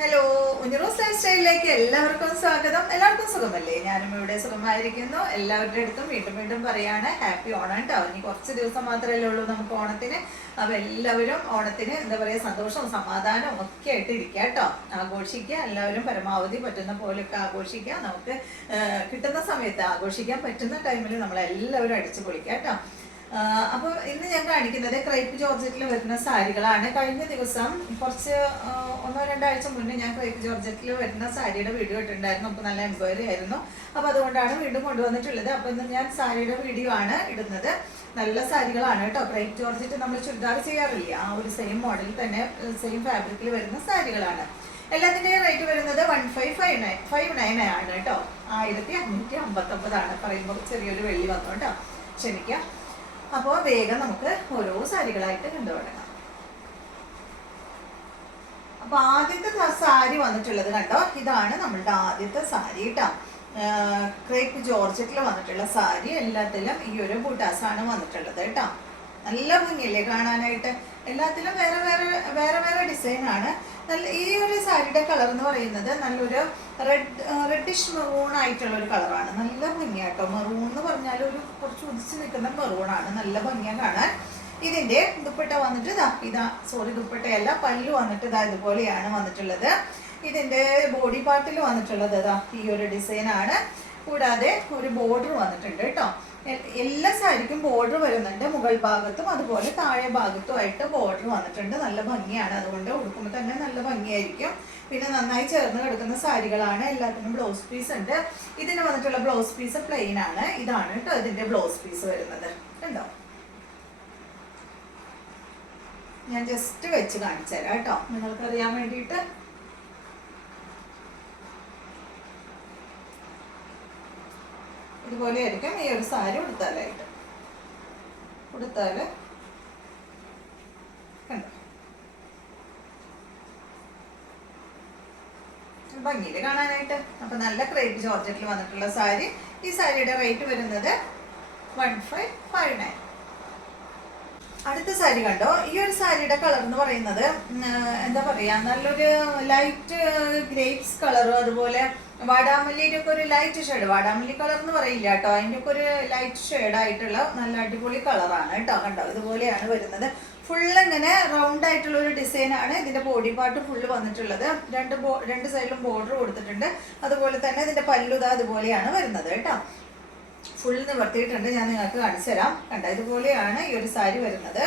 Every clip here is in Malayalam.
ഹലോ, ഉഞ്ഞറോസ് ലൈഫ് സ്റ്റൈലിലേക്ക് എല്ലാവർക്കും സ്വാഗതം. എല്ലാവർക്കും സുഖമല്ലേ? ഞാനും ഇവിടെ സുഖമായിരിക്കുന്നു. എല്ലാവരുടെ അടുത്തും വീണ്ടും വീണ്ടും പറയാണ് ഹാപ്പി ഓണം കേട്ടോ. ഇനി കുറച്ച് ദിവസം മാത്രമല്ലേ ഉള്ളൂ നമുക്ക് ഓണത്തിന്. അപ്പൊ എല്ലാവരും ഓണത്തിന് എന്താ പറയുക, സന്തോഷവും സമാധാനവും ഒക്കെ ആയിട്ട് ഇരിക്കുക കേട്ടോ. ആഘോഷിക്കുക, എല്ലാവരും പരമാവധി പറ്റുന്ന പോലെയൊക്കെ ആഘോഷിക്കുക. നമുക്ക് കിട്ടുന്ന സമയത്ത് ആഘോഷിക്കാൻ പറ്റുന്ന ടൈമിൽ നമ്മളെല്ലാവരും അടിച്ചു പൊളിക്കുക കേട്ടോ. അപ്പോൾ ഇന്ന് ഞാൻ കാണിക്കുന്നത് ക്രേപ്പ് ജോർജറ്റിൽ വരുന്ന സാരികളാണ്. കഴിഞ്ഞ ദിവസം കുറച്ച് 1-2 ആഴ്ച മുന്നേ ഞാൻ ക്രേപ്പ് ജോർജറ്റിൽ വരുന്ന സാരിയുടെ വീഡിയോ ഇട്ടിട്ടുണ്ടായിരുന്നു. അപ്പോൾ നല്ല എൻക്വയറി ആയിരുന്നു. അപ്പോൾ അതുകൊണ്ടാണ് വീണ്ടും കൊണ്ടുവന്നിട്ടുള്ളത്. അപ്പോൾ ഇന്ന് ഞാൻ സാരിയുടെ വീഡിയോ ആണ് ഇടുന്നത്. നല്ല സാരികളാണ് കേട്ടോ. ക്രേപ്പ് ജോർജറ്റ് നമ്മൾ ചുരിദാർ ചെയ്യാറില്ല, ആ ഒരു സെയിം മോഡലിൽ തന്നെ സെയിം ഫാബ്രിക്കിൽ വരുന്ന സാരികളാണ്. എല്ലാത്തിൻ്റെയും റേറ്റ് വരുന്നത് 1559 ആണ് കേട്ടോ. 1559 പറയുമ്പോൾ ചെറിയൊരു വെള്ളി വന്നു കേട്ടോ, ക്ഷമിക്കാം. അപ്പോൾ വേഗം നമുക്ക് ഓരോ സാരികളായിട്ട് കണ്ടുപിടങ്ങാം. അപ്പൊ ആദ്യത്തെ സാരി വന്നിട്ടുള്ളത് കണ്ടോ, ഇതാണ് നമ്മളുടെ ആദ്യത്തെ സാരി കേട്ടോ. ക്രേപ്പ് ജോർജറ്റിൽ വന്നിട്ടുള്ള സാരി. എല്ലാത്തിലും ഈ ഒരു ബൂട്ടാസാണ് വന്നിട്ടുള്ളത് കേട്ടോ. നല്ല ഭംഗിയല്ലേ കാണാനായിട്ട്. എല്ലാത്തിലും വേറെ വേറെ വേറെ വേറെ ഡിസൈനാണ്. നല്ല ഈ ഒരു സാരിയുടെ കളർ എന്ന് പറയുന്നത് നല്ലൊരു റെഡിഷ് മെറൂൺ ആയിട്ടുള്ള ഒരു കളറാണ്. നല്ല ഭംഗിയാട്ടോ. മെറൂൺ എന്ന് പറഞ്ഞാൽ ഒരു കുറച്ച് ഉദിച്ച് നിൽക്കുന്ന മെറൂണാണ്. നല്ല ഭംഗിയാണ് കാണാൻ. ഇതിന്റെ ദുപ്പട്ട വന്നിട്ട് ദുപ്പട്ടയല്ല, പല്ലു വന്നിട്ട് ഇതുപോലെയാണ് വന്നിട്ടുള്ളത്. ഇതിന്റെ ബോഡി പാർട്ടിൽ വന്നിട്ടുള്ളത് ഈ ഒരു ഡിസൈനാണ്. കൂടാതെ ഒരു ബോർഡർ വന്നിട്ടുണ്ട് കേട്ടോ. എല്ലാ സാരിക്കും ബോർഡർ വരുന്നുണ്ട്. മുകൾ ഭാഗത്തും അതുപോലെ താഴെ ഭാഗത്തുമായിട്ട് ബോർഡർ വന്നിട്ടുണ്ട്. നല്ല ഭംഗിയാണ്. അതുകൊണ്ട് ഉടുക്കുമ്പോൾ തന്നെ നല്ല ഭംഗിയായിരിക്കും. പിന്നെ നന്നായി ചേർന്ന് കിടക്കുന്ന സാരികളാണ്. എല്ലാത്തിനും ബ്ലൗസ് പീസ് ഉണ്ട്. ഇതിന് വന്നിട്ടുള്ള ബ്ലൗസ് പീസ് പ്ലെയിൻ ആണ്. ഇതാണ് കേട്ടോ ഇതിന്റെ ബ്ലൗസ് പീസ് വരുന്നത്. കണ്ടോ, ഞാൻ ജസ്റ്റ് വെച്ച് കാണിച്ചു തരാം കേട്ടോ, നിങ്ങൾക്കറിയാൻ വേണ്ടിയിട്ട്. ഇതുപോലെ ആയിരിക്കും ഈ ഒരു സാരി ഉടുത്താല് കണ്ടോ, ഭംഗിയില് കാണാനായിട്ട്. അപ്പൊ നല്ല ക്രേപ്പ് ജോർജറ്റിൽ വന്നിട്ടുള്ള സാരി. ഈ സാരിയുടെ റേറ്റ് വരുന്നത് 1559. അടുത്ത സാരി കണ്ടോ. ഈ ഒരു സാരിയുടെ കളർ എന്ന് പറയുന്നത് എന്താ പറയാ, നല്ലൊരു ലൈറ്റ് ഗ്രേപ്സ് കളർ, അതുപോലെ വാടാമല്ലിയുടെ ഒക്കെ ഒരു ലൈറ്റ് ഷെയ്ഡ്. വാടാമല്ലി കളർ എന്ന് പറയില്ല കേട്ടോ, അതിൻ്റെ ഒക്കെ ഒരു ലൈറ്റ് ഷെയ്ഡ് ആയിട്ടുള്ള നല്ല അടിപൊളി കളറാണ് കേട്ടോ. കണ്ടോ, ഇതുപോലെയാണ് വരുന്നത്. ഫുള്ള് ഇങ്ങനെ റൗണ്ട് ആയിട്ടുള്ള ഒരു ഡിസൈനാണ്. ഇതിന്റെ ബോഡി പാർട്ട് ഫുള്ള് വന്നിട്ടുള്ളത്. രണ്ട് സൈഡിലും ബോർഡർ കൊടുത്തിട്ടുണ്ട്. അതുപോലെ തന്നെ ഇതിന്റെ പല്ലുത അതുപോലെയാണ് വരുന്നത് കേട്ടോ. ഫുൾ നിവർത്തിയിട്ടുണ്ട്, ഞാൻ നിങ്ങൾക്ക് കാണിച്ചു തരാം. കണ്ട, ഇതുപോലെയാണ് ഈ ഒരു സാരി വരുന്നത്.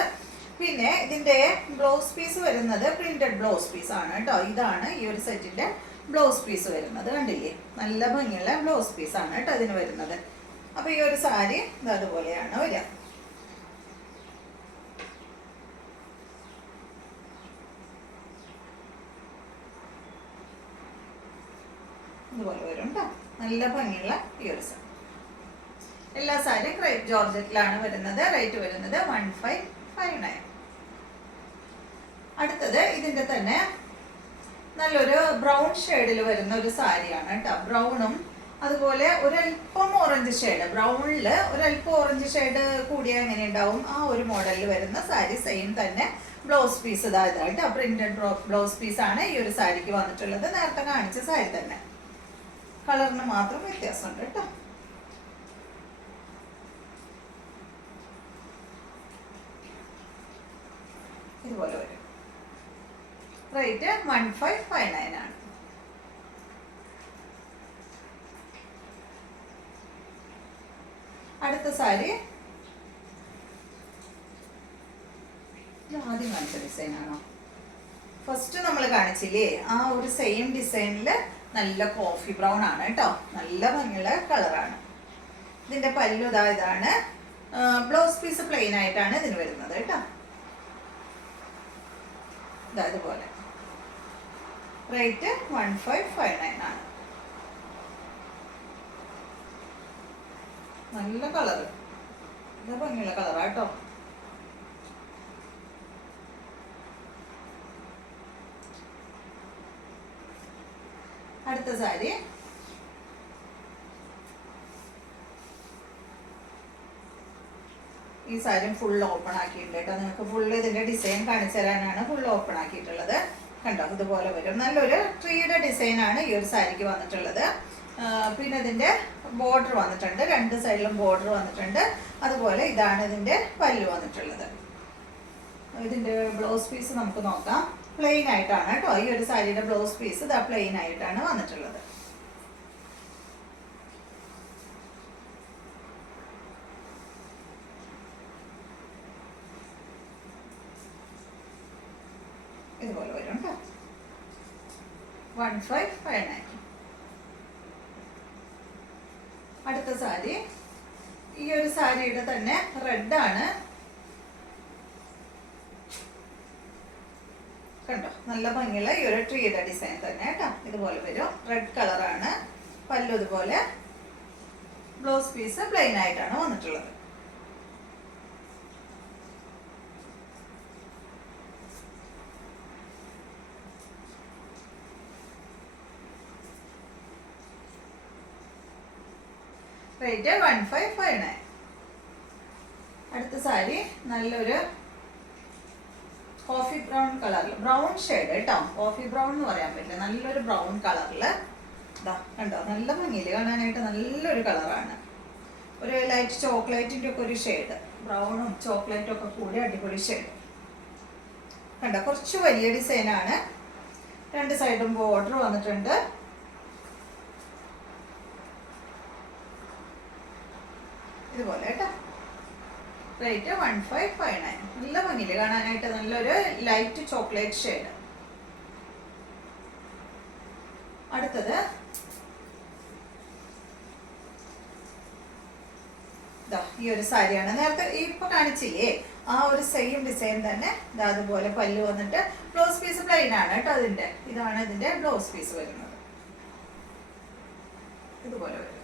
പിന്നെ ഇതിന്റെ ബ്ലൗസ് പീസ് വരുന്നത് പ്രിന്റഡ് ബ്ലൗസ് പീസ് ആണ് കേട്ടോ. ഇതാണ് ഈ ഒരു സെറ്റിന്റെ ബ്ലൗസ് പീസ് വരുന്നത്. കണ്ടില്ലേ, നല്ല ഭംഗിയുള്ള ബ്ലൗസ് പീസ് ആണ് കേട്ടോ ഇതിന് വരുന്നത്. അപ്പൊ ഈ ഒരു സാരി അതുപോലെയാണ് വരിക. ഇതുപോലെ വരും കേട്ടോ. നല്ല ഭംഗിയുള്ള ഈ ഒരു സാരി. എല്ലാ സാരിയും ക്രേപ്പ് ജോർജറ്റിലാണ് വരുന്നത്. റേറ്റ് വരുന്നത് 1559. അടുത്തത് ഇതിന്റെ തന്നെ നല്ലൊരു ബ്രൗൺ ഷെയ്ഡിൽ വരുന്ന ഒരു സാരിയാണ് കേട്ടോ. ബ്രൗണും അതുപോലെ ഒരല്പം ഓറഞ്ച് ഷെയ്ഡ്, ബ്രൗണില് ഒരല്പം ഓറഞ്ച് ഷെയ്ഡ് കൂടിയാൽ എങ്ങനെ ഉണ്ടാവും, ആ ഒരു മോഡലിൽ വരുന്ന സാരി. സെയിം തന്നെ ബ്ലൗസ് പീസ് ഇതായിട്ട് പ്രിന്റഡ് ബ്ലൗസ് പീസ് ആണ് ഈ ഒരു സാരിക്ക് വന്നിട്ടുള്ളത്. നേരത്തെ കാണിച്ച സാരി തന്നെ, കളറിന് മാത്രം വ്യത്യാസമുണ്ട് കേട്ടോ. ഇതുപോലെ വരും. റേറ്റ് 1559 ആണ്. അടുത്ത സാരി ആദ്യം കാണിച്ച ഡിസൈൻ ആണോ? ഫസ്റ്റ് നമ്മൾ കാണിച്ചില്ലേ, ആ ഒരു സെയിം ഡിസൈനില് നല്ല കോഫി ബ്രൗൺ ആണ് കേട്ടോ. നല്ല ഭംഗിയുള്ള കളറാണ്. ഇതിന്റെ പല്ലു ഇതാണ്. ബ്ലൗസ് പീസ് പ്ലെയിൻ ആയിട്ടാണ് ഇതിന് വരുന്നത് കേട്ടോ. ഇതുപോലെ. റേറ്റ് 1559 ആണ്. നല്ല കളറ്, നല്ല ഭംഗിയുള്ള കളറാട്ടോ. അടുത്ത സാരി ഈ സാരി ഫുൾ ഓപ്പൺ ആക്കിയിട്ടുണ്ട് കേട്ടോ. നിങ്ങൾക്ക് ഫുൾ ഇതിന്റെ ഡിസൈൻ കാണിച്ചു തരാനാണ് ഫുൾ ഓപ്പൺ ആക്കിയിട്ടുള്ളത്. കണ്ടോ ഇതുപോലെ വരും. നല്ലൊരു ട്രീയുടെ ഡിസൈനാണ് ഈ ഒരു സാരിക്ക് വന്നിട്ടുള്ളത്. പിന്നെ ഇതിൻ്റെ ബോർഡർ വന്നിട്ടുണ്ട്, രണ്ട് സൈഡിലും ബോർഡർ വന്നിട്ടുണ്ട്. അതുപോലെ ഇതാണ് ഇതിൻ്റെ പല്ല് വന്നിട്ടുള്ളത്. ഇതിൻ്റെ ബ്ലൗസ് പീസ് നമുക്ക് നോക്കാം. പ്ലെയിൻ ആയിട്ടാണ് കേട്ടോ ഈ ഒരു സാരിയുടെ ബ്ലൗസ് പീസ്. ഇതാ പ്ലെയിൻ ആയിട്ടാണ് വന്നിട്ടുള്ളത്. ഇതുപോലെ വരും കേട്ടോ. 1559. അടുത്ത സാരി ഈ ഒരു സാരിയുടെ തന്നെ റെഡ് ആണ്. കണ്ടോ നല്ല ഭംഗിയുള്ള ഈ ഒരു ട്രീയുടെ ഡിസൈൻ തന്നെ കേട്ടോ. ഇതുപോലെ വരും. റെഡ് കളറാണ്. പല്ലു ഇതുപോലെ. ബ്ലൗസ് പീസ് പ്ലെയിൻ ആയിട്ടാണ് വന്നിട്ടുള്ളത്. റേറ്റ് 1559. അടുത്ത സാരി നല്ലൊരു കോഫി ബ്രൗൺ കളറിൽ, ബ്രൗൺ ഷെയ്ഡ് കേട്ടോ, കോഫി ബ്രൗൺ എന്ന് പറയാൻ പറ്റില്ല, നല്ലൊരു ബ്രൗൺ കളറില്. ഇതാ കണ്ടോ നല്ല ഭംഗിയില് കാണാനായിട്ട് നല്ലൊരു കളറാണ്. ഒരു ലൈറ്റ് ചോക്ലേറ്റിൻ്റെ ഒക്കെ ഒരു ഷെയ്ഡ്, ബ്രൗണും ചോക്ലേറ്റും ഒക്കെ കൂടി അടിപൊളി ഷെയ്ഡ്. കണ്ടോ കുറച്ച് വലിയ ഡിസൈനാണ്. രണ്ട് സൈഡും ബോർഡർ വന്നിട്ടുണ്ട്. ഇതുപോലെ കേട്ടോ. റേറ്റ് 1559. നല്ല ഭംഗിയില് കാണാനായിട്ട് നല്ലൊരു ലൈറ്റ് ചോക്ലേറ്റ് ഷെയ്ഡ്. അടുത്തത് ഈ ഒരു സാരിയാണ്. നേരത്തെ ഇപ്പൊ കാണിച്ചില്ലേ ആ ഒരു സെയിം ഡിസൈൻ തന്നെ. അതുപോലെ പല്ല് വന്നിട്ട് ബ്ലൗസ് പീസ് പ്ലെയിൻ ആണ് കേട്ടോ ഇതിന്റെ. ഇതാണ് ഇതിന്റെ ബ്ലൗസ് പീസ് വരുന്നത്. ഇതുപോലെ വരും.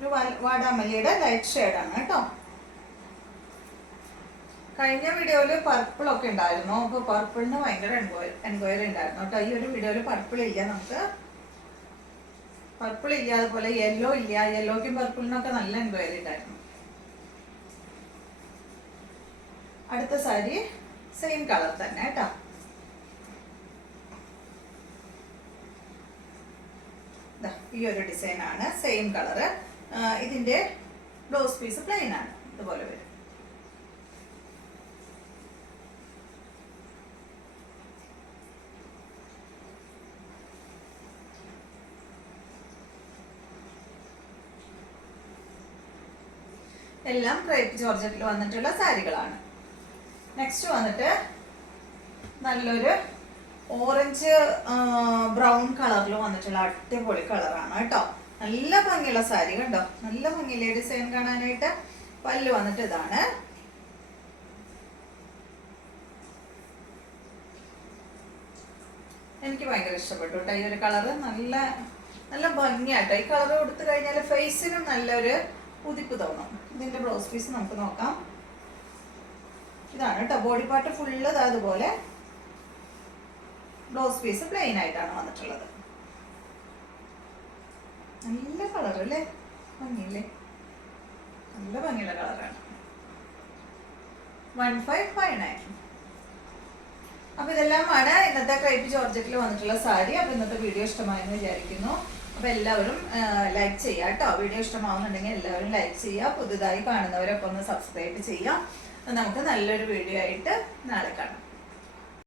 ഒരു വാടാമല്ലിയുടെ ലൈറ്റ് ഷെയ്ഡാണ് കേട്ടോ. കഴിഞ്ഞ വീഡിയോയില് പർപ്പിൾ ഒക്കെ ഉണ്ടായിരുന്നു. അപ്പൊ പർപ്പിളിന് ഭയങ്കര എൻക്വയറി ഉണ്ടായിരുന്നു കേട്ടോ. ഈ ഒരു വീഡിയോയില് പർപ്പിൾ ഇല്ല, നമുക്ക് പർപ്പിൾ ഇല്ല. അതുപോലെ യെല്ലോ ഇല്ല. യെല്ലോക്കും പർപ്പിളിനൊക്കെ നല്ല എൻക്വയറി ഉണ്ടായിരുന്നു. അടുത്ത സാരി സെയിം കളർ തന്നെ കേട്ടോ. ഈ ഒരു ഡിസൈൻ ആണ്, സെയിം കളറ്. ഇതിന്റെ ബ്ലൗസ് പീസ് പ്ലെയിൻ ആണ്. ഇതുപോലെ വരും. എല്ലാം ക്രേപ്പ് ജോർജറ്റിൽ വന്നിട്ടുള്ള സാരികളാണ്. നെക്സ്റ്റ് വന്നിട്ട് നല്ലൊരു ഓറഞ്ച് ബ്രൗൺ കളറിൽ വന്നിട്ടുള്ള അടിപൊളി കളറാണ് കേട്ടോ. നല്ല ഭംഗിയുള്ള സാരി കണ്ടോ. നല്ല ഭംഗിയിലെ ഡിസൈൻ കാണാനായിട്ട്. പല്ല് വന്നിട്ട് ഇതാണ്. എനിക്ക് ഭയങ്കര ഇഷ്ടപ്പെട്ടു കേട്ടോ ഈ ഒരു കളറ്. നല്ല നല്ല ഭംഗിയാട്ടോ. ഈ കളർ കൊടുത്തു കഴിഞ്ഞാൽ ഫേസിനും നല്ലൊരു ഉതിപ്പ് തോന്നും. ഇതിന്റെ ബ്ലൗസ് പീസ് നമുക്ക് നോക്കാം. ഇതാണ് കേട്ടോ. ബോഡി പാർട്ട് ഫുള്ള് അതുപോലെ ബ്ലൗസ് പീസ് പ്ലെയിൻ ആയിട്ടാണ് വന്നിട്ടുള്ളത്. നല്ല കളർ അല്ലേ, ഭംഗിയില്ലേ, നല്ല ഭംഗിയുള്ള കളറാണ്. 1559. അപ്പൊ ഇതെല്ലാമാണ് ഇന്നത്തെ ക്രേപ്പ് ജോർജറ്റിൽ വന്നിട്ടുള്ള സാരി. അപ്പൊ ഇന്നത്തെ വീഡിയോ ഇഷ്ടമായെന്ന് വിചാരിക്കുന്നു. അപ്പൊ എല്ലാവരും ലൈക്ക് ചെയ്യാം കേട്ടോ. വീഡിയോ ഇഷ്ടമാവുന്നുണ്ടെങ്കിൽ എല്ലാവരും ലൈക്ക് ചെയ്യുക. പുതുതായി കാണുന്നവരൊക്കെ ഒന്ന് സബ്സ്ക്രൈബ് ചെയ്യാം. നമുക്ക് നല്ലൊരു വീഡിയോ ആയിട്ട് നാളെ കാണാം.